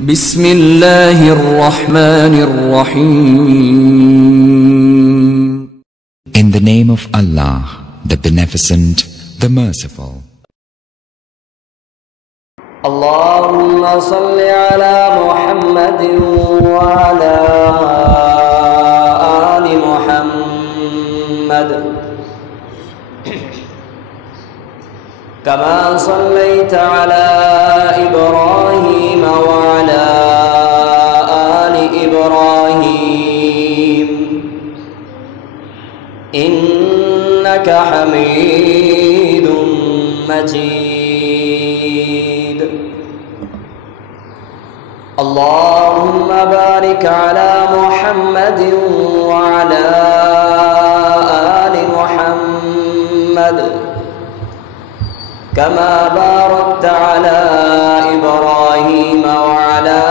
بسم اللہ الرحمن الرحیم. In the name of Allah, the Beneficent, the Merciful. اللهم صل على محمد وعلى آل محمد كما صليت على إبراهيم وعلى آل إبراهيم إنك حميد مجيد. اللهم بارك على محمد وعلى آل محمد كما باركت على إبراهيم وعلى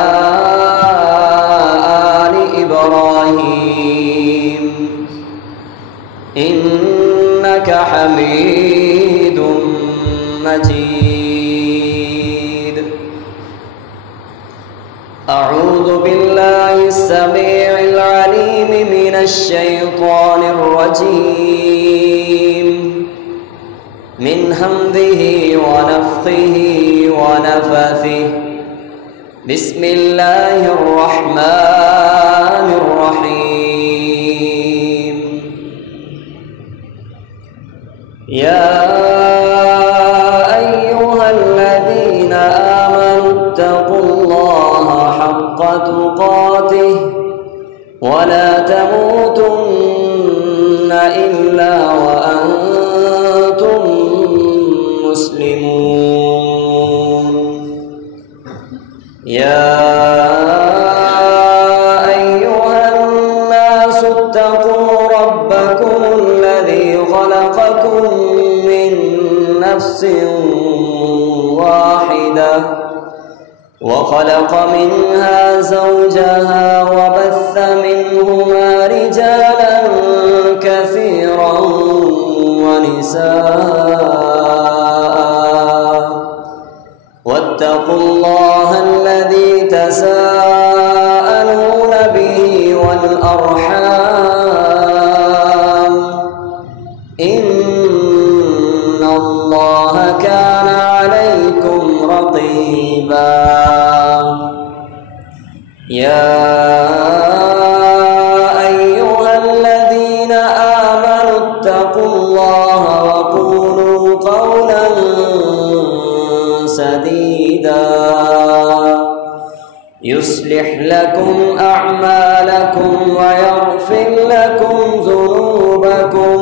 آل إبراهيم إنك حميد مجيد. أعوذ بالله السميع العليم من الشيطان الرجيم من همزه ونفخه ونفثه. بسم الله الرحمن الرحيم. يا أيها الذين آمنوا اتقوا الله حق تقاته ولا تموتن إلا وأنتم مسلمون. يا أيها الناس اتقوا ربكم الذي خلقكم من نفس واحدة وخلق منها زوجها وبث منهما رجالا كثيرا ونساء واتقوا الله الذي تساءلون به والأرحام إن الله كان عليكم رقيبا. يا أيها الذين آمنوا اتقوا الله وقولوا قولا سديدا يصلح لكم أعمالكم ويغفر لكم ذنوبكم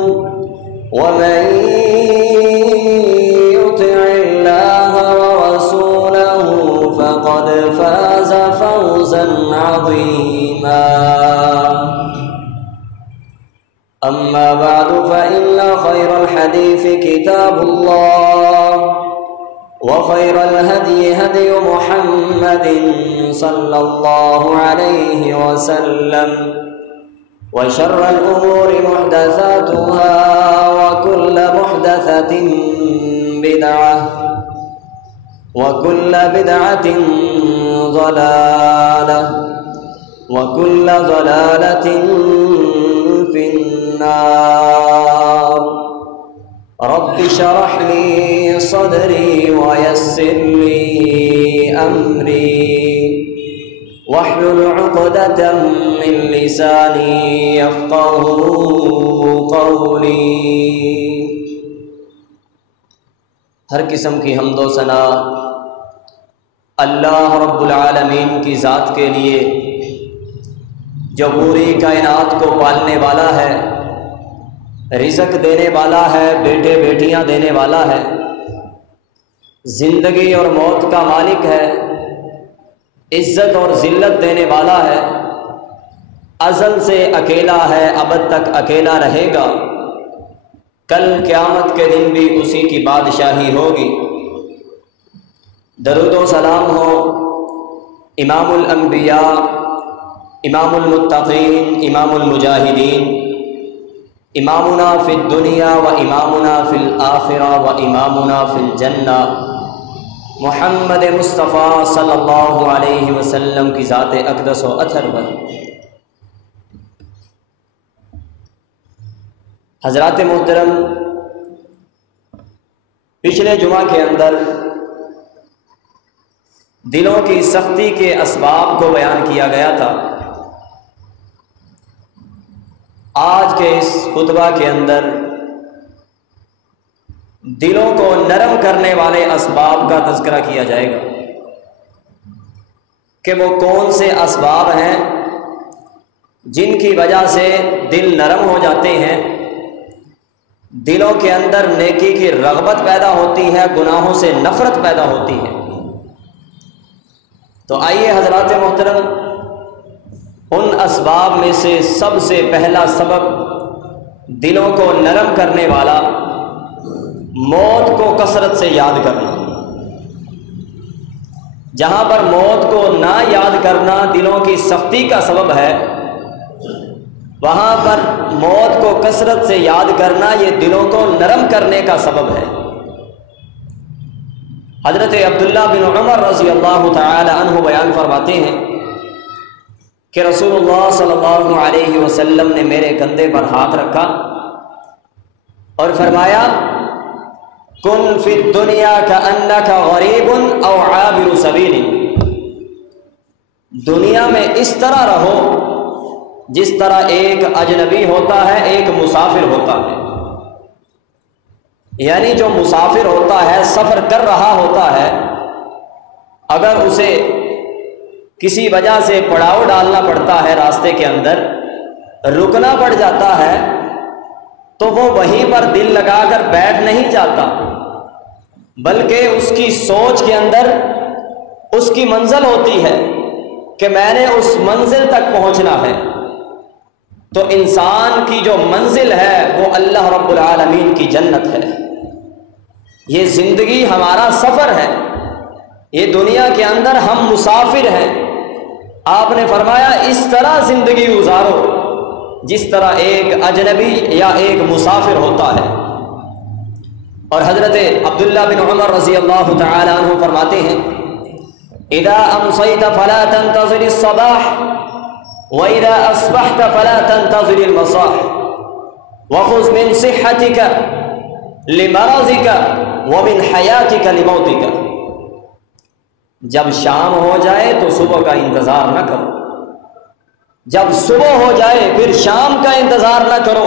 ومن يطع الله ورسوله فقد فاز فوزا عظيما. أما بعد فإن خير الحديث كتاب الله وخير الهدي هدي محمد صلى الله عليه وسلم وشر الأمور محدثاتها وكل محدثة بدعة وكل بدعة ضلالة وكل ضلالة في النار. رب اشرح لي صدري ويسر لي أمري واحلل عقدة من لساني يفقهوا قولي. ہر قسم کی حمد و ثنا اللہ رب العالمین کی ذات کے لیے جو پوری کائنات کو پالنے والا ہے، رزق دینے والا ہے، بیٹے بیٹیاں دینے والا ہے، زندگی اور موت کا مالک ہے، عزت اور ذلت دینے والا ہے، ازل سے اکیلا ہے، ابد تک اکیلا رہے گا، کل قیامت کے دن بھی اسی کی بادشاہی ہوگی. درود و سلام ہو امام الانبیاء، امام المتقین، امام المجاہدین، امامنا فی الدنیا و امامنا فی الآخرہ و امامنا فی الجنہ محمد مصطفیٰ صلی اللہ علیہ وسلم کی ذات اقدس و اطہر پر۔ حضرات محترم، پچھلے جمعہ کے اندر دلوں کی سختی کے اسباب کو بیان کیا گیا تھا۔ آج کے اس خطبہ کے اندر دلوں کو نرم کرنے والے اسباب کا تذکرہ کیا جائے گا کہ وہ کون سے اسباب ہیں جن کی وجہ سے دل نرم ہو جاتے ہیں، دلوں کے اندر نیکی کی رغبت پیدا ہوتی ہے، گناہوں سے نفرت پیدا ہوتی ہے۔ تو آئیے حضرات محترم، ان اسباب میں سے سب سے پہلا سبب دلوں کو نرم کرنے والا موت کو کثرت سے یاد کرنا۔ جہاں پر موت کو نہ یاد کرنا دلوں کی سختی کا سبب ہے، وہاں پر موت کو کثرت سے یاد کرنا یہ دلوں کو نرم کرنے کا سبب ہے۔ حضرت عبداللہ بن عمر رضی اللہ تعالی عنہ بیان فرماتے ہیں کہ رسول اللہ صلی اللہ علیہ وسلم نے میرے کندھے پر ہاتھ رکھا اور فرمایا، کن فی الدنیا کأنک غریب او عابر سبیل، دنیا میں اس طرح رہو جس طرح ایک اجنبی ہوتا ہے، ایک مسافر ہوتا ہے۔ یعنی جو مسافر ہوتا ہے، سفر کر رہا ہوتا ہے، اگر اسے کسی وجہ سے پڑاؤ ڈالنا پڑتا ہے، راستے کے اندر رکنا پڑ جاتا ہے، تو وہ وہیں پر دل لگا کر بیٹھ نہیں جاتا، بلکہ اس کی سوچ کے اندر اس کی منزل ہوتی ہے کہ میں نے اس منزل تک پہنچنا ہے۔ تو انسان کی جو منزل ہے وہ اللہ رب العالمین کی جنت ہے۔ یہ زندگی ہمارا سفر ہے، یہ دنیا کے اندر ہم مسافر ہیں۔ آپ نے فرمایا اس طرح زندگی گزارو جس طرح ایک اجنبی یا ایک مسافر ہوتا ہے۔ اور حضرت عبداللہ بن عمر رضی اللہ تعالی عنہ فرماتے ہیں، اذا امسیت فلا تنتظر الصباح واذا اصبحت فلا تنتظر المساء وخذ من صحتك لمرضك ومن حیاتک لموتک۔ جب شام ہو جائے تو صبح کا انتظار نہ کرو، جب صبح ہو جائے پھر شام کا انتظار نہ کرو،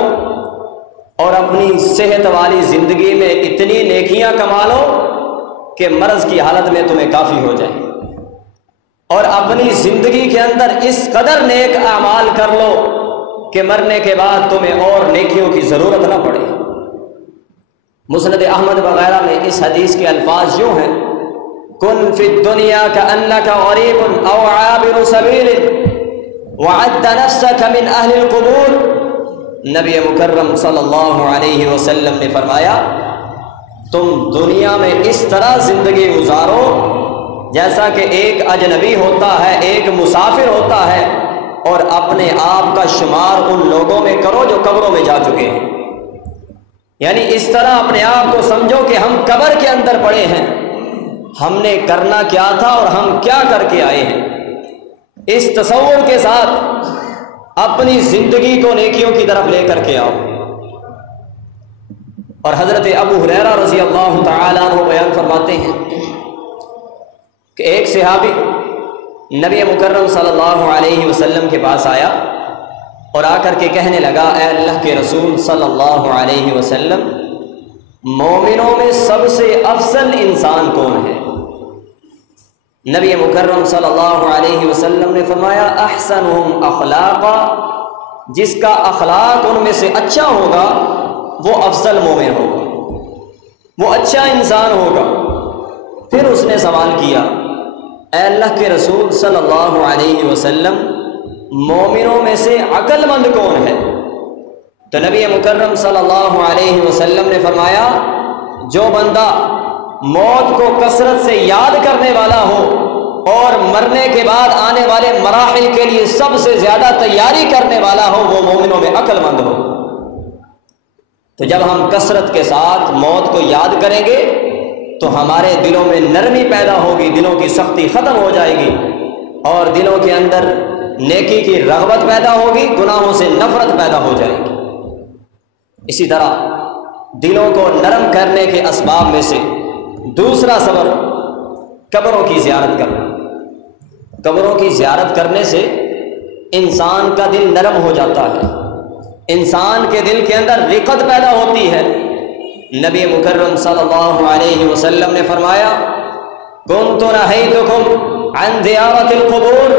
اور اپنی صحت والی زندگی میں اتنی نیکیاں کما لو کہ مرض کی حالت میں تمہیں کافی ہو جائے، اور اپنی زندگی کے اندر اس قدر نیک اعمال کر لو کہ مرنے کے بعد تمہیں اور نیکیوں کی ضرورت نہ پڑے۔ مسند احمد وغیرہ میں اس حدیث کے الفاظ یوں ہیں، کن فی الدنیا کأنک غریب او عابر سبیل وعد نفسک من اہل القبور۔ نبی مکرم صلی اللہ علیہ وسلم نے فرمایا، تم دنیا میں اس طرح زندگی گزارو جیسا کہ ایک اجنبی ہوتا ہے، ایک مسافر ہوتا ہے، اور اپنے آپ کا شمار ان لوگوں میں کرو جو قبروں میں جا چکے ہیں۔ یعنی اس طرح اپنے آپ کو سمجھو کہ ہم قبر کے اندر پڑے ہیں، ہم نے کرنا کیا تھا اور ہم کیا کر کے آئے ہیں۔ اس تصور کے ساتھ اپنی زندگی کو نیکیوں کی طرف لے کر کے آؤ۔ اور حضرت ابو ہریرہ رضی اللہ تعالی عنہ بیان فرماتے ہیں کہ ایک صحابی نبی مکرم صلی اللہ علیہ وسلم کے پاس آیا اور آ کر کے کہنے لگا، اے اللہ کے رسول صلی اللہ علیہ وسلم، مومنوں میں سب سے افضل انسان کون ہے؟ نبی مکرم صلی اللہ علیہ وسلم نے فرمایا، احسنہم اخلاقا، جس کا اخلاق ان میں سے اچھا ہوگا وہ افضل مومن ہوگا، وہ اچھا انسان ہوگا۔ پھر اس نے سوال کیا، اے اللہ کے رسول صلی اللہ علیہ وسلم، مومنوں میں سے عقل مند کون ہے؟ تو نبی مکرم صلی اللہ علیہ وسلم نے فرمایا، جو بندہ موت کو کثرت سے یاد کرنے والا ہو اور مرنے کے بعد آنے والے مراحل کے لیے سب سے زیادہ تیاری کرنے والا ہو، وہ مومنوں میں عقل مند ہو۔ تو جب ہم کثرت کے ساتھ موت کو یاد کریں گے تو ہمارے دلوں میں نرمی پیدا ہوگی، دلوں کی سختی ختم ہو جائے گی، اور دلوں کے اندر نیکی کی رغبت پیدا ہوگی، گناہوں سے نفرت پیدا ہو جائے گی۔ اسی طرح دلوں کو نرم کرنے کے اسباب میں سے دوسرا سبب قبروں کی زیارت کرنا۔ قبروں کی زیارت کرنے سے انسان کا دل نرم ہو جاتا ہے، انسان کے دل کے اندر رقت پیدا ہوتی ہے۔ نبی مکرم صلی اللہ علیہ وسلم نے فرمایا، کنت نہیتکم عن زیارت القبور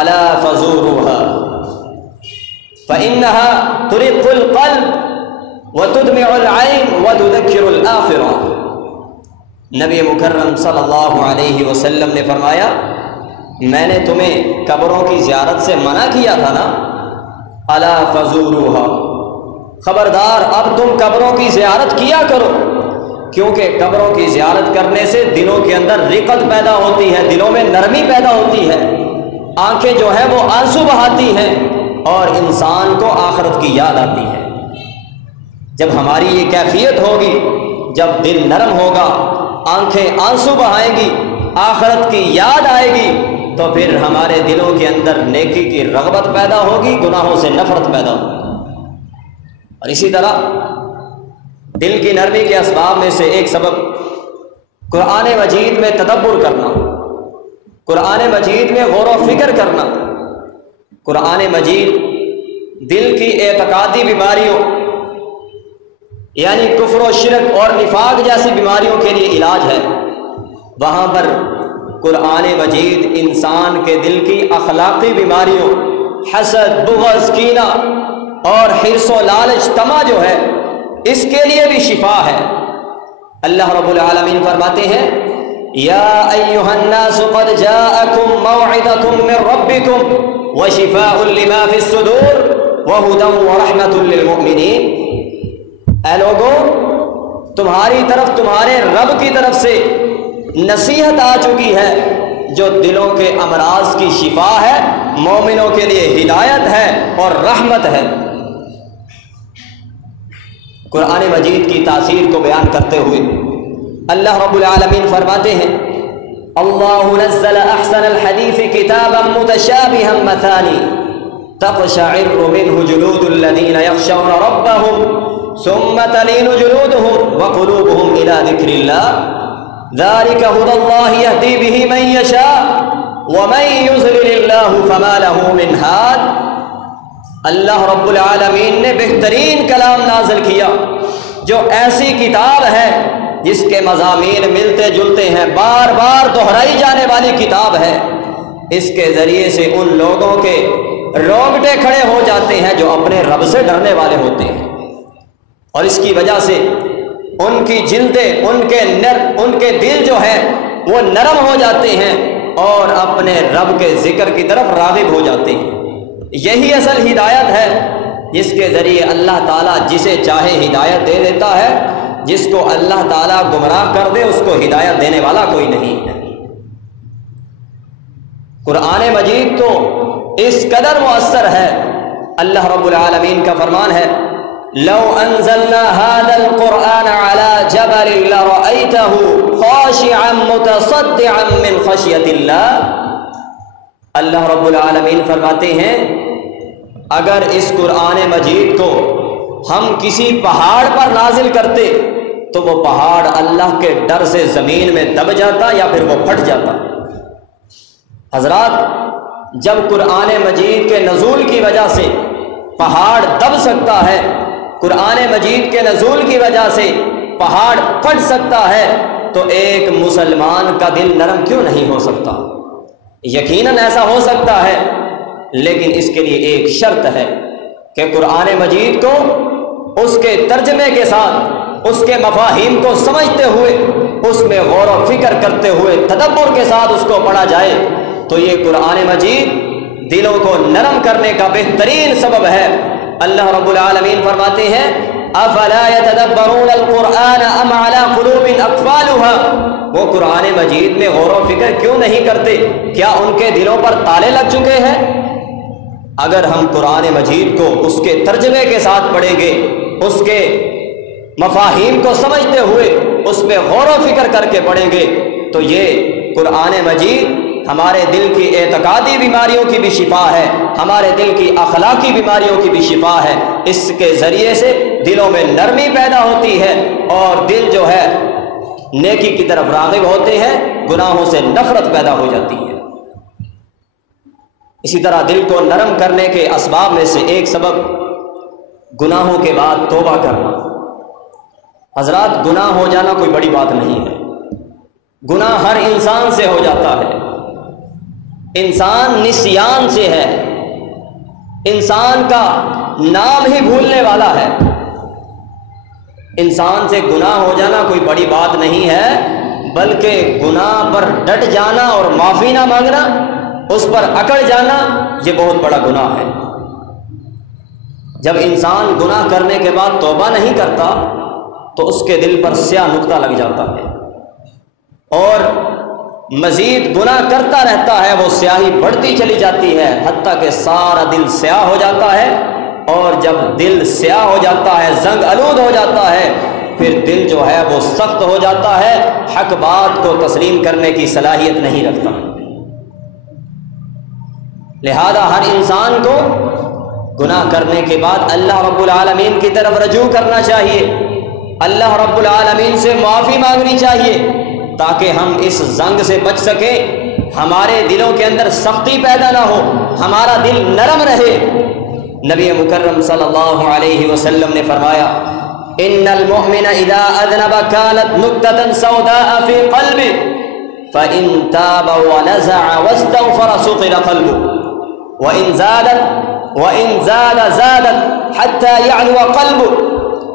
الا فزوروها فانها ترق القلب وتدمع العين وتذكر الآخرة۔ نبی مکرم صلی اللہ علیہ وسلم نے فرمایا، میں نے تمہیں قبروں کی زیارت سے منع کیا تھا نا، الا فزوروها، خبردار اب تم قبروں کی زیارت کیا کرو، کیونکہ قبروں کی زیارت کرنے سے دلوں کے اندر رقت پیدا ہوتی ہے، دلوں میں نرمی پیدا ہوتی ہے، آنکھیں جو ہے وہ آنسو بہاتی ہیں اور انسان کو آخرت کی یاد آتی ہے۔ جب ہماری یہ کیفیت ہوگی، جب دل نرم ہوگا، آنکھیں آنسو بہائیں گی، آخرت کی یاد آئے گی، تو پھر ہمارے دلوں کے اندر نیکی کی رغبت پیدا ہوگی، گناہوں سے نفرت پیدا ہوگی۔ اور اسی طرح دل کی نرمی کے اسباب میں سے ایک سبب قرآن مجید میں تدبر کرنا، قرآن مجید میں غور و فکر کرنا۔ قرآن مجید دل کی اعتقادی بیماریوں یعنی کفر و شرک اور نفاق جیسی بیماریوں کے لیے علاج ہے۔ وہاں پر قرآن مجید انسان کے دل کی اخلاقی بیماریوں، حسد، بغض، کینہ اور حرص و لالچ، طمع جو ہے، اس کے لیے بھی شفا ہے۔ اللہ رب العالمین فرماتے ہیں، یا ایھا الناس قد جاءکم موعظۃ من ربکم وشفاء لما فی الصدور وہدی ورحمۃ للمؤمنین۔ اے لوگوں، تمہاری طرف، تمہارے رب کی طرف سے نصیحت آ چکی ہے جو دلوں کے امراض کی شفا ہے، مومنوں کے لیے ہدایت ہے اور رحمت ہے۔ قرآن مجید کی تاثیر کو بیان کرتے ہوئے اللہ رب العالمین فرماتے ہیں، اللہ نزل احسن الحدیث کتابا متشابہا مثانی تقشعر منہ جلود الذین یخشون ربهم ثم تلین جلودهم وقلوبهم الى ذکر اللہ ذلك هدى الله يهدي به من يشاء ومن يضلل الله فما له من هاد۔ اللہ رب العالمین نے بہترین کلام نازل کیا جو ایسی کتاب ہے جس کے مضامین ملتے جلتے ہیں، بار بار دہرائی جانے والی کتاب ہے۔ اس کے ذریعے سے ان لوگوں کے رونگٹے کھڑے ہو جاتے ہیں جو اپنے رب سے ڈرنے والے ہوتے ہیں، اور اس کی وجہ سے ان کی جلدیں، ان کے دل جو ہے وہ نرم ہو جاتے ہیں اور اپنے رب کے ذکر کی طرف راغب ہو جاتے ہیں۔ یہی اصل ہدایت ہے جس کے ذریعے اللہ تعالیٰ جسے چاہے ہدایت دے دیتا ہے، جس کو اللہ تعالیٰ گمراہ کر دے اس کو ہدایت دینے والا کوئی نہیں ہے۔ قرآن مجید تو اس قدر مؤثر ہے، اللہ رب العالمین کا فرمان ہے، لو انزلنا هذا القرآن على جبل لرأيته خاشعا متصدعا من خشية اللہ۔ اللہ رب العالمین فرماتے ہیں، اگر اس قرآن مجید کو ہم کسی پہاڑ پر نازل کرتے تو وہ پہاڑ اللہ کے ڈر سے زمین میں دب جاتا یا پھر وہ پھٹ جاتا۔ حضرات، جب قرآن مجید کے نزول کی وجہ سے پہاڑ دب سکتا ہے، قرآن مجید کے نزول کی وجہ سے پہاڑ پھٹ سکتا ہے، تو ایک مسلمان کا دل نرم کیوں نہیں ہو سکتا؟ یقیناً ایسا ہو سکتا ہے، لیکن اس کے لیے ایک شرط ہے کہ قرآن مجید کو اس کے ترجمے کے ساتھ، اس کے مفاہیم کو سمجھتے ہوئے، اس میں غور و فکر کرتے ہوئے، تدبر کے ساتھ اس کو پڑھا جائے، تو یہ قرآن مجید دلوں کو نرم کرنے کا بہترین سبب ہے۔ اللہ رب العالمین فرماتے ہیں، افلا يتدبرون القرآن ام على قلوب اقفالها، وہ قرآن مجید میں غور و فکر کیوں نہیں کرتے؟ کیا ان کے دلوں پر تالے لگ چکے ہیں؟ اگر ہم قرآن مجید کو اس کے ترجمے کے ساتھ پڑھیں گے، اس کے مفاہیم کو سمجھتے ہوئے اس پہ غور و فکر کر کے پڑھیں گے تو یہ قرآن مجید ہمارے دل کی اعتقادی بیماریوں کی بھی شفا ہے، ہمارے دل کی اخلاقی بیماریوں کی بھی شفا ہے۔ اس کے ذریعے سے دلوں میں نرمی پیدا ہوتی ہے اور دل جو ہے نیکی کی طرف راغب ہوتے ہیں، گناہوں سے نفرت پیدا ہو جاتی ہے۔ اسی طرح دل کو نرم کرنے کے اسباب میں سے ایک سبب گناہوں کے بعد توبہ کرنا۔ حضرات، گناہ ہو جانا کوئی بڑی بات نہیں ہے، گناہ ہر انسان سے ہو جاتا ہے۔ انسان نسیان سے ہے، انسان کا نام ہی بھولنے والا ہے۔ انسان سے گناہ ہو جانا کوئی بڑی بات نہیں ہے، بلکہ گناہ پر ڈٹ جانا اور معافی نہ مانگنا، اس پر اکڑ جانا، یہ بہت بڑا گناہ ہے۔ جب انسان گناہ کرنے کے بعد توبہ نہیں کرتا تو اس کے دل پر سیاہ نقطہ لگ جاتا ہے اور مزید گناہ کرتا رہتا ہے، وہ سیاہی بڑھتی چلی جاتی ہے حتیٰ کہ سارا دل سیاہ ہو جاتا ہے، اور جب دل سیاہ ہو جاتا ہے، زنگ آلود ہو جاتا ہے، پھر دل جو ہے وہ سخت ہو جاتا ہے، حق بات کو تسلیم کرنے کی صلاحیت نہیں رکھتا۔ لہذا ہر انسان کو گناہ کرنے کے بعد اللہ رب العالمین کی طرف رجوع کرنا چاہیے، اللہ رب العالمین سے معافی مانگنی چاہیے تاکہ ہم اس زنگ سے بچ سکیں، ہمارے دلوں کے اندر سختی پیدا نہ ہو، ہمارا دل نرم رہے۔ نبی مکرم صلی اللہ علیہ وسلم نے فرمایا، ان المؤمن اذا اذنب كانت نكتة سوداء في قلبه فان تاب ونزع واستغفر سقل قلبه وان زادت حتى يعلو قلبه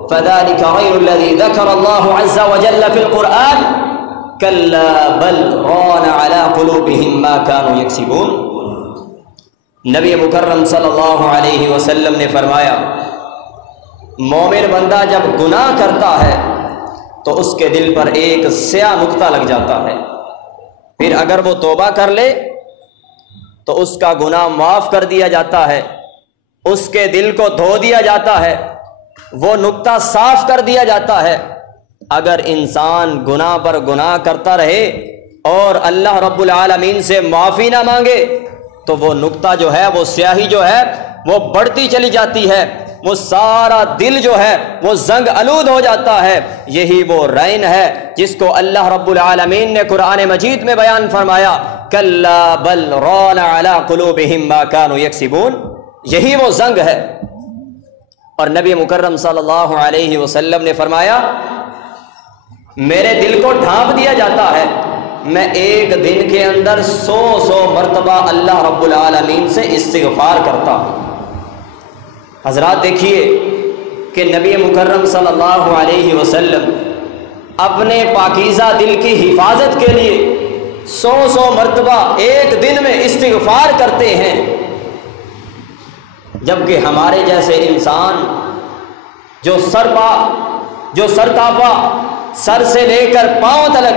فذلك غير الذي ذكر الله عز وجل في القرآن كلا بل ران على قلوبهم ما كانوا يكسبون۔ نبی مکرم صلی اللہ علیہ وسلم نے فرمایا، مومن بندہ جب گناہ کرتا ہے تو اس کے دل پر ایک سیاہ نقطہ لگ جاتا ہے، پھر اگر وہ توبہ کر لے تو اس کا گناہ معاف کر دیا جاتا ہے، اس کے دل کو دھو دیا جاتا ہے، وہ نقطہ صاف کر دیا جاتا ہے۔ اگر انسان گناہ پر گناہ کرتا رہے اور اللہ رب العالمین سے معافی نہ مانگے تو وہ نقطہ جو ہے، وہ سیاہی جو ہے وہ بڑھتی چلی جاتی ہے، وہ سارا دل جو ہے وہ زنگ آلود ہو جاتا ہے۔ یہی وہ رین ہے جس کو اللہ رب العالمین نے قرآن مجید میں بیان فرمایا، کلا بل ران علی قلوبہم ما کانوا یکسبون، یہی وہ زنگ ہے۔ اور نبی مکرم صلی اللہ علیہ وسلم نے فرمایا، میرے دل کو ڈھانپ دیا جاتا ہے، میں ایک دن کے اندر 100 مرتبہ اللہ رب العالمین سے استغفار کرتا ہوں۔ حضرات دیکھیے کہ نبی مکرم صلی اللہ علیہ وسلم اپنے پاکیزہ دل کی حفاظت کے لیے 100 مرتبہ ایک دن میں استغفار کرتے ہیں، جبکہ ہمارے جیسے انسان جو سرتاپا سر سے لے کر پاؤں تلک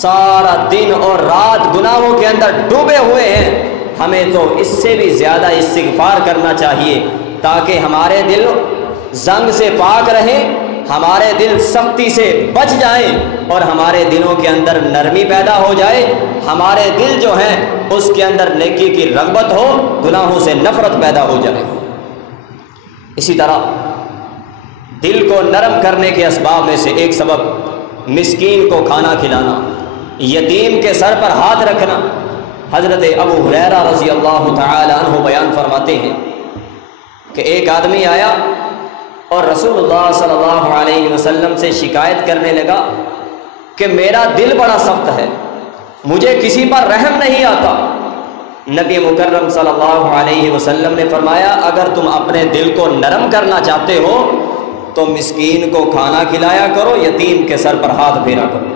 سارا دن اور رات گناہوں کے اندر ڈوبے ہوئے ہیں، ہمیں تو اس سے بھی زیادہ استغفار کرنا چاہیے تاکہ ہمارے دل زنگ سے پاک رہیں، ہمارے دل سختی سے بچ جائیں اور ہمارے دلوں کے اندر نرمی پیدا ہو جائے، ہمارے دل جو ہیں اس کے اندر نیکی کی رغبت ہو، گناہوں سے نفرت پیدا ہو جائے۔ اسی طرح دل کو نرم کرنے کے اسباب میں سے ایک سبب مسکین کو کھانا کھلانا، یتیم کے سر پر ہاتھ رکھنا۔ حضرت ابو ہریرہ رضی اللہ تعالی عنہ بیان فرماتے ہیں کہ ایک آدمی آیا اور رسول اللہ صلی اللہ علیہ وسلم سے شکایت کرنے لگا کہ میرا دل بڑا سخت ہے، مجھے کسی پر رحم نہیں آتا۔ نبی مکرم صلی اللہ علیہ وسلم نے فرمایا، اگر تم اپنے دل کو نرم کرنا چاہتے ہو تو مسکین کو کھانا کھلایا کرو، یتیم کے سر پر ہاتھ پھیرا کرو۔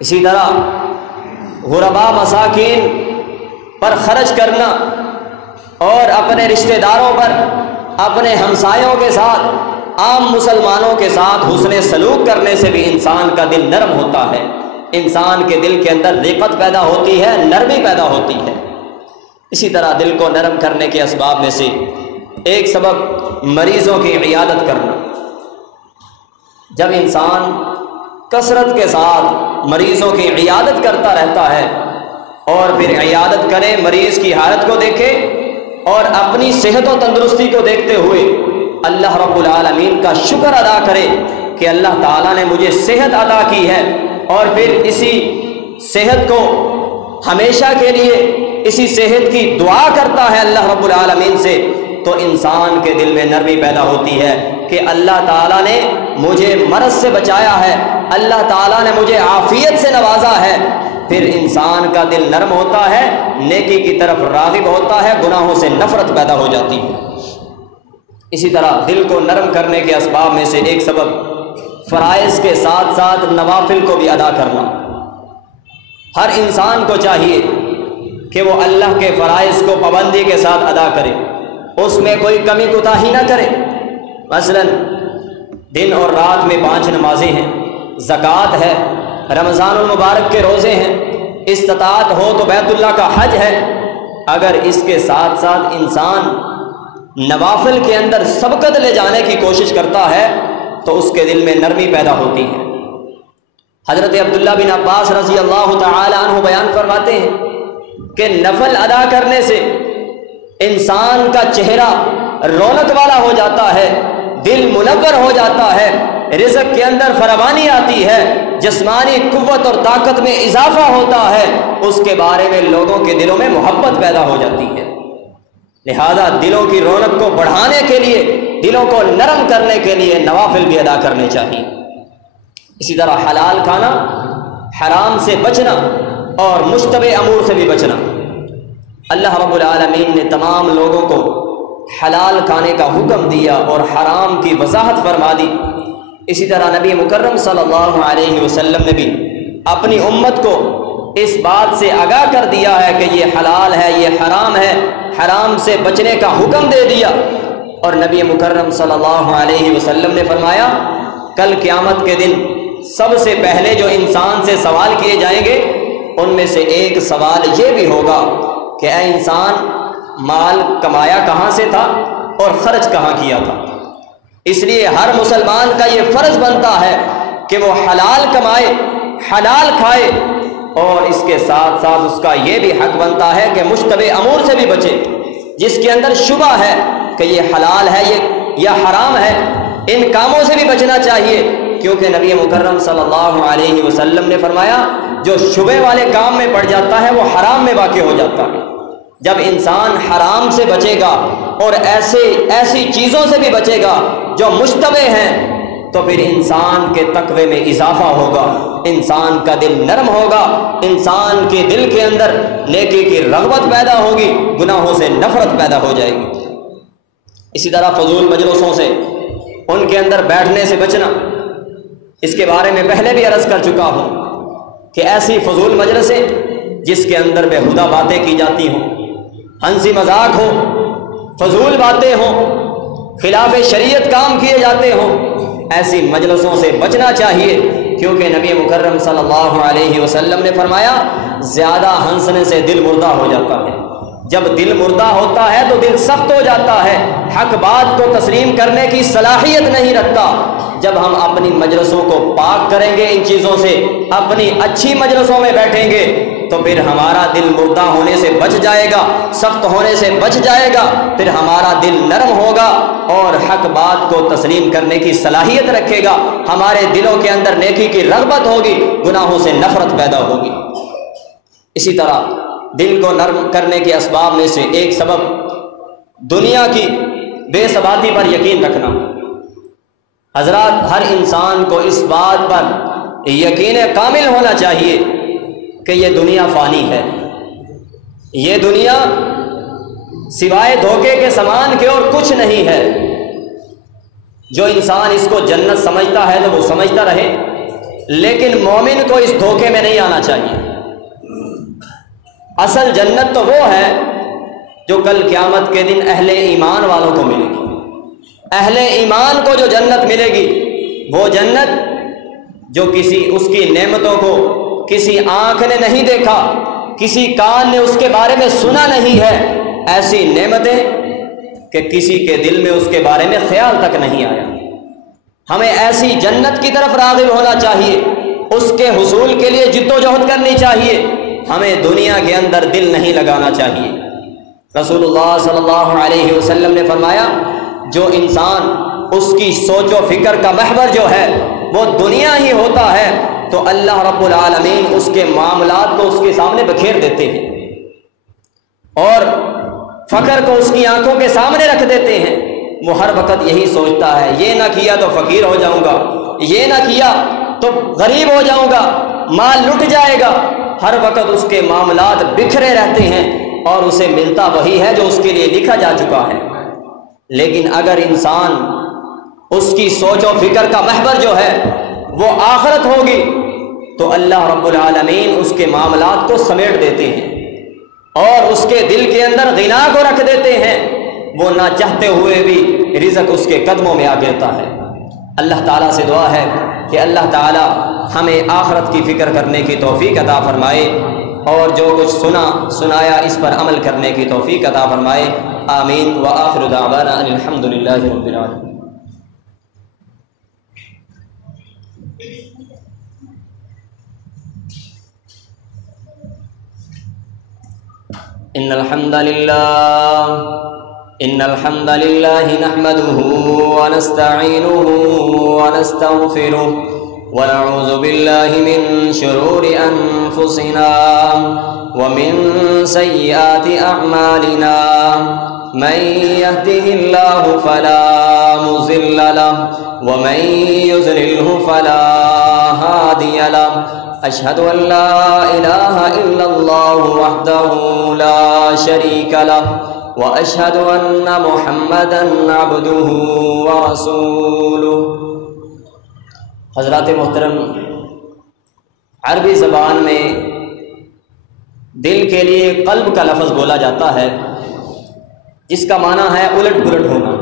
اسی طرح غربا مساکین پر خرچ کرنا اور اپنے رشتہ داروں پر، اپنے ہمسایوں کے ساتھ، عام مسلمانوں کے ساتھ حسن سلوک کرنے سے بھی انسان کا دل نرم ہوتا ہے، انسان کے دل کے اندر رقت پیدا ہوتی ہے، نرمی پیدا ہوتی ہے۔ اسی طرح دل کو نرم کرنے کے اسباب میں سے ایک سبب مریضوں کی عیادت کرنا۔ جب انسان کثرت کے ساتھ مریضوں کی عیادت کرتا رہتا ہے اور پھر عیادت کرے، مریض کی حالت کو دیکھے اور اپنی صحت و تندرستی کو دیکھتے ہوئے اللہ رب العالمین کا شکر ادا کرے کہ اللہ تعالیٰ نے مجھے صحت عطا کی ہے، اور پھر اسی صحت کو ہمیشہ کے لیے اسی صحت کی دعا کرتا ہے اللہ رب العالمین سے، تو انسان کے دل میں نرمی پیدا ہوتی ہے کہ اللہ تعالیٰ نے مجھے مرض سے بچایا ہے، اللہ تعالیٰ نے مجھے عافیت سے نوازا ہے۔ پھر انسان کا دل نرم ہوتا ہے، نیکی کی طرف راغب ہوتا ہے، گناہوں سے نفرت پیدا ہو جاتی ہے۔ اسی طرح دل کو نرم کرنے کے اسباب میں سے ایک سبب فرائض کے ساتھ ساتھ نوافل کو بھی ادا کرنا۔ ہر انسان کو چاہیے کہ وہ اللہ کے فرائض کو پابندی کے ساتھ ادا کرے، اس میں کوئی کمی کوتاہی نہ کرے۔ مثلا دن اور رات میں 5 نمازیں ہیں، زکوٰۃ ہے، رمضان المبارک کے روزے ہیں، استطاعت ہو تو بیت اللہ کا حج ہے۔ اگر اس کے ساتھ ساتھ انسان نوافل کے اندر سبقت لے جانے کی کوشش کرتا ہے تو اس کے دل میں نرمی پیدا ہوتی ہے۔ حضرت عبداللہ بن عباس رضی اللہ تعالی عنہ بیان فرماتے ہیں کہ نفل ادا کرنے سے انسان کا چہرہ رونق والا ہو جاتا ہے، دل منور ہو جاتا ہے، رزق کے اندر فراوانی آتی ہے، جسمانی قوت اور طاقت میں اضافہ ہوتا ہے، اس کے بارے میں لوگوں کے دلوں میں محبت پیدا ہو جاتی ہے۔ لہذا دلوں کی رونق کو بڑھانے کے لیے، دلوں کو نرم کرنے کے لیے نوافل بھی ادا کرنے چاہیے۔ اسی طرح حلال کھانا، حرام سے بچنا اور مشتبہ امور سے بھی بچنا۔ اللہ رب العالمین نے تمام لوگوں کو حلال کھانے کا حکم دیا اور حرام کی وضاحت فرما دی۔ اسی طرح نبی مکرم صلی اللہ علیہ وسلم نے بھی اپنی امت کو اس بات سے آگاہ کر دیا ہے کہ یہ حلال ہے، یہ حرام ہے، حرام سے بچنے کا حکم دے دیا۔ اور نبی مکرم صلی اللہ علیہ وسلم نے فرمایا کل قیامت کے دن سب سے پہلے جو انسان سے سوال کیے جائیں گے ان میں سے ایک سوال یہ بھی ہوگا کہ اے انسان، مال کمایا کہاں سے تھا اور خرچ کہاں کیا تھا؟ اس لیے ہر مسلمان کا یہ فرض بنتا ہے کہ وہ حلال کمائے، حلال کھائے، اور اس کے ساتھ ساتھ اس کا یہ بھی حق بنتا ہے کہ مشتبہ امور سے بھی بچے، جس کے اندر شبہ ہے کہ یہ حلال ہے یا حرام ہے، ان کاموں سے بھی بچنا چاہیے، کیونکہ نبی مکرم صلی اللہ علیہ وسلم نے فرمایا جو شبہ والے کام میں پڑ جاتا ہے وہ حرام میں واقع ہو جاتا ہے۔ جب انسان حرام سے بچے گا اور ایسی چیزوں سے بھی بچے گا جو مشتبہ ہیں، تو پھر انسان کے تقوی میں اضافہ ہوگا، انسان کا دل نرم ہوگا، انسان کے دل کے اندر نیکی کی رغبت پیدا ہوگی، گناہوں سے نفرت پیدا ہو جائے گی۔ اسی طرح فضول مجلسوں سے، ان کے اندر بیٹھنے سے بچنا۔ اس کے بارے میں پہلے بھی عرض کر چکا ہوں کہ ایسی فضول مجلسیں جس کے اندر بےہودہ باتیں کی جاتی ہوں، ہنسی مذاق ہو، فضول باتیں ہوں، خلاف شریعت کام کیے جاتے ہوں، ایسی مجلسوں سے بچنا چاہیے، کیونکہ نبی مکرم صلی اللہ علیہ وسلم نے فرمایا زیادہ ہنسنے سے دل مردہ ہو جاتا ہے۔ جب دل مردہ ہوتا ہے تو دل سخت ہو جاتا ہے، حق بات کو تسلیم کرنے کی صلاحیت نہیں رکھتا۔ جب ہم اپنی مجلسوں کو پاک کریں گے ان چیزوں سے، اپنی اچھی مجلسوں میں بیٹھیں گے، تو پھر ہمارا دل مردہ ہونے سے بچ جائے گا، سخت ہونے سے بچ جائے گا، پھر ہمارا دل نرم ہوگا اور حق بات کو تسلیم کرنے کی صلاحیت رکھے گا، ہمارے دلوں کے اندر نیکی کی رغبت ہوگی، گناہوں سے نفرت پیدا ہوگی۔ اسی طرح دل کو نرم کرنے کے اسباب میں سے ایک سبب دنیا کی بے ثباتی پر یقین رکھنا۔ حضرات، ہر انسان کو اس بات پر یقین کامل ہونا چاہیے کہ یہ دنیا فانی ہے، یہ دنیا سوائے دھوکے کے سامان کے اور کچھ نہیں ہے۔ جو انسان اس کو جنت سمجھتا ہے تو وہ سمجھتا رہے، لیکن مومن کو اس دھوکے میں نہیں آنا چاہیے۔ اصل جنت تو وہ ہے جو کل قیامت کے دن اہل ایمان والوں کو ملے گی۔ اہل ایمان کو جو جنت ملے گی، وہ جنت جو اس کی نعمتوں کو کسی آنکھ نے نہیں دیکھا، کسی کان نے اس کے بارے میں سنا نہیں ہے، ایسی نعمتیں کہ کسی کے دل میں اس کے بارے میں خیال تک نہیں آیا۔ ہمیں ایسی جنت کی طرف راغب ہونا چاہیے، اس کے حصول کے لیے جدوجہد کرنی چاہیے، ہمیں دنیا کے اندر دل نہیں لگانا چاہیے۔ رسول اللہ صلی اللہ علیہ وسلم نے فرمایا جو انسان اس کی سوچ و فکر کا محور جو ہے وہ دنیا ہی ہوتا ہے تو اللہ رب العالمین اس کے معاملات کو اس کے سامنے بکھیر دیتے ہیں اور فقر کو اس کی آنکھوں کے سامنے رکھ دیتے ہیں۔ وہ ہر وقت یہی سوچتا ہے یہ نہ کیا تو فقیر ہو جاؤں گا، یہ نہ کیا تو غریب ہو جاؤں گا، مال لٹ جائے گا۔ ہر وقت اس کے معاملات بکھرے رہتے ہیں اور اسے ملتا وہی ہے جو اس کے لیے لکھا جا چکا ہے۔ لیکن اگر انسان اس کی سوچ و فکر کا محور جو ہے وہ آخرت ہوگی تو اللہ رب العالمین اس کے معاملات کو سمیٹ دیتے ہیں اور اس کے دل کے اندر غنا کو رکھ دیتے ہیں، وہ نہ چاہتے ہوئے بھی رزق اس کے قدموں میں آ گرتا ہے۔ اللہ تعالیٰ سے دعا ہے کہ اللہ تعالیٰ ہمیں آخرت کی فکر کرنے کی توفیق عطا فرمائے اور جو کچھ سنایا اس پر عمل کرنے کی توفیق عطا فرمائے۔ آمین وآخر دعوانا ان الحمد للہ رب العالمین۔ ان الحمد لله نحمده ونستعينه ونستغفره ونعوذ بالله من شرور انفسنا ومن سيئات اعمالنا من يهده الله فلا مضل له ومن يضلل فلا هادي له اشهد ان لا اله الا الله وحده لا شريك له واشهد ان محمدا عبده ورسوله۔ حضرات محترم، عربی زبان میں دل کے لیے قلب کا لفظ بولا جاتا ہے جس کا معنی ہے الٹ پلٹ ہونا۔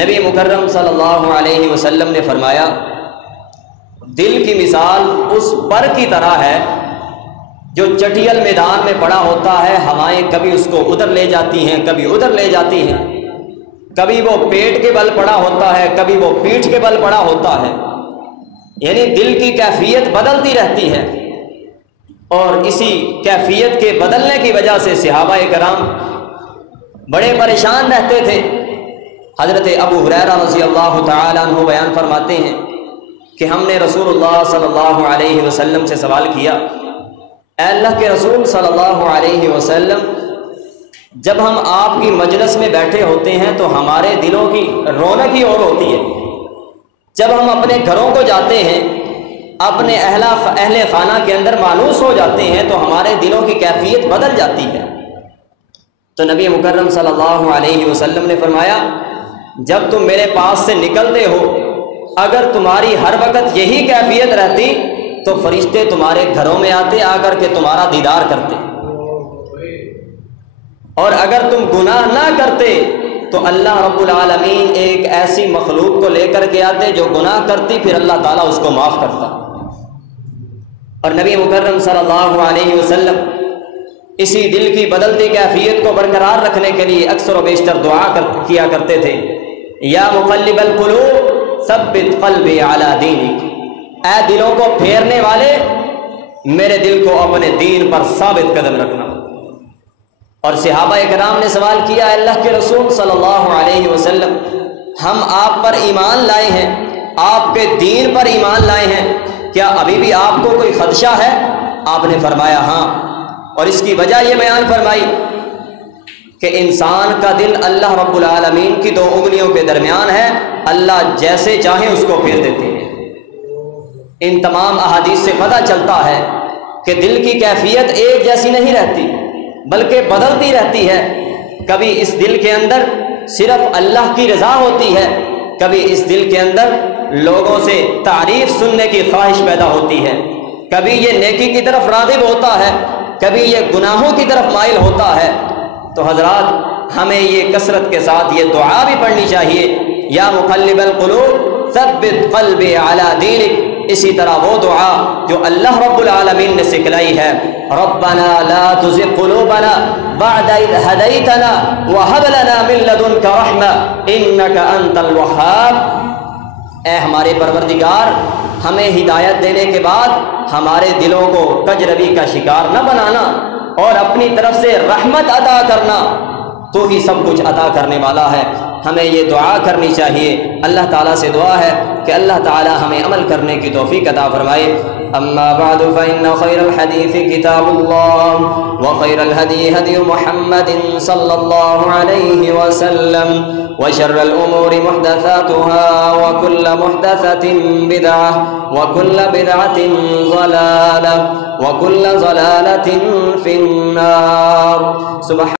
نبی مکرم صلی اللہ علیہ وسلم نے فرمایا دل کی مثال اس پر کی طرح ہے جو چٹیل میدان میں پڑا ہوتا ہے، ہوائیں کبھی اس کو ادھر لے جاتی ہیں کبھی ادھر لے جاتی ہیں، کبھی وہ پیٹ کے بل پڑا ہوتا ہے کبھی وہ پیٹھ کے بل پڑا ہوتا ہے، یعنی دل کی کیفیت بدلتی رہتی ہے۔ اور اسی کیفیت کے بدلنے کی وجہ سے صحابہ کرام بڑے پریشان رہتے تھے۔ حضرت ابو ہریرہ رضی اللہ تعالیٰ عنہ بیان فرماتے ہیں کہ ہم نے رسول اللہ صلی اللہ علیہ وسلم سے سوال کیا، اے اللہ کے رسول صلی اللہ علیہ وسلم، جب ہم آپ کی مجلس میں بیٹھے ہوتے ہیں تو ہمارے دلوں کی رونق ہی اور ہوتی ہے، جب ہم اپنے گھروں کو جاتے ہیں اپنے اہل خانہ کے اندر مانوس ہو جاتے ہیں تو ہمارے دلوں کی کیفیت بدل جاتی ہے۔ تو نبی مکرم صلی اللہ علیہ وسلم نے فرمایا جب تم میرے پاس سے نکلتے ہو اگر تمہاری ہر وقت یہی کیفیت رہتی تو فرشتے تمہارے گھروں میں آتے آ کر کے تمہارا دیدار کرتے، اور اگر تم گناہ نہ کرتے تو اللہ رب العالمین ایک ایسی مخلوق کو لے کر کے آتے جو گناہ کرتی پھر اللہ تعالیٰ اس کو معاف کرتا۔ اور نبی مکرم صلی اللہ علیہ وسلم اسی دل کی بدلتی کیفیت کو برقرار رکھنے کے لیے اکثر و بیشتر دعا کیا کرتے تھے، یا مقلب القلوب ثبت قلبی علی دینک، اے دلوں کو پھیرنے والے میرے دل کو اپنے دین پر ثابت قدم رکھنا۔ اور صحابہ کرام نے سوال کیا، اے اللہ کے رسول صلی اللہ علیہ وسلم، ہم آپ پر ایمان لائے ہیں، آپ کے دین پر ایمان لائے ہیں، کیا ابھی بھی آپ کو کوئی خدشہ ہے؟ آپ نے فرمایا ہاں، اور اس کی وجہ یہ بیان فرمائی کہ انسان کا دل اللہ رب العالمین کی دو انگلیوں کے درمیان ہے، اللہ جیسے چاہیں اس کو پھیر دیتے ہیں۔ ان تمام احادیث سے پتہ چلتا ہے کہ دل کی کیفیت ایک جیسی نہیں رہتی بلکہ بدلتی رہتی ہے۔ کبھی اس دل کے اندر صرف اللہ کی رضا ہوتی ہے، کبھی اس دل کے اندر لوگوں سے تعریف سننے کی خواہش پیدا ہوتی ہے، کبھی یہ نیکی کی طرف راغب ہوتا ہے، کبھی یہ گناہوں کی طرف مائل ہوتا ہے۔ تو حضرات ہمیں یہ کثرت کے ساتھ یہ دعا بھی پڑھنی چاہیے، یا مقلب القلوب ثبت قلبی علی دینک، اسی طرح وہ دعا جو اللہ رب العالمین نے سکھلائی ہے، ربنا لا تزغ قلوبنا بعد اذ هديتنا وهب لنا من لدنك رحمة انك انت الوهاب۔ اے ہمارے پروردگار، ہمیں ہدایت دینے کے بعد ہمارے دلوں کو کجروی کا شکار نہ بنانا اور اپنی طرف سے رحمت عطا کرنا، تو ہی سب کچھ عطا کرنے والا ہے۔ ہمیں یہ دعا کرنی چاہیے۔ اللہ تعالیٰ سے دعا ہے کہ اللہ تعالیٰ ہمیں عمل کرنے کی توفیق عطا فرمائے۔ اما بعد فإن خير الحديث كتاب الله وخير الهدي هدي محمد صلى الله عليه وسلم وشر الأمور محدثاتها وكل محدثة بدعة وكل بدعة ضلالة وكل ضلالة في النار۔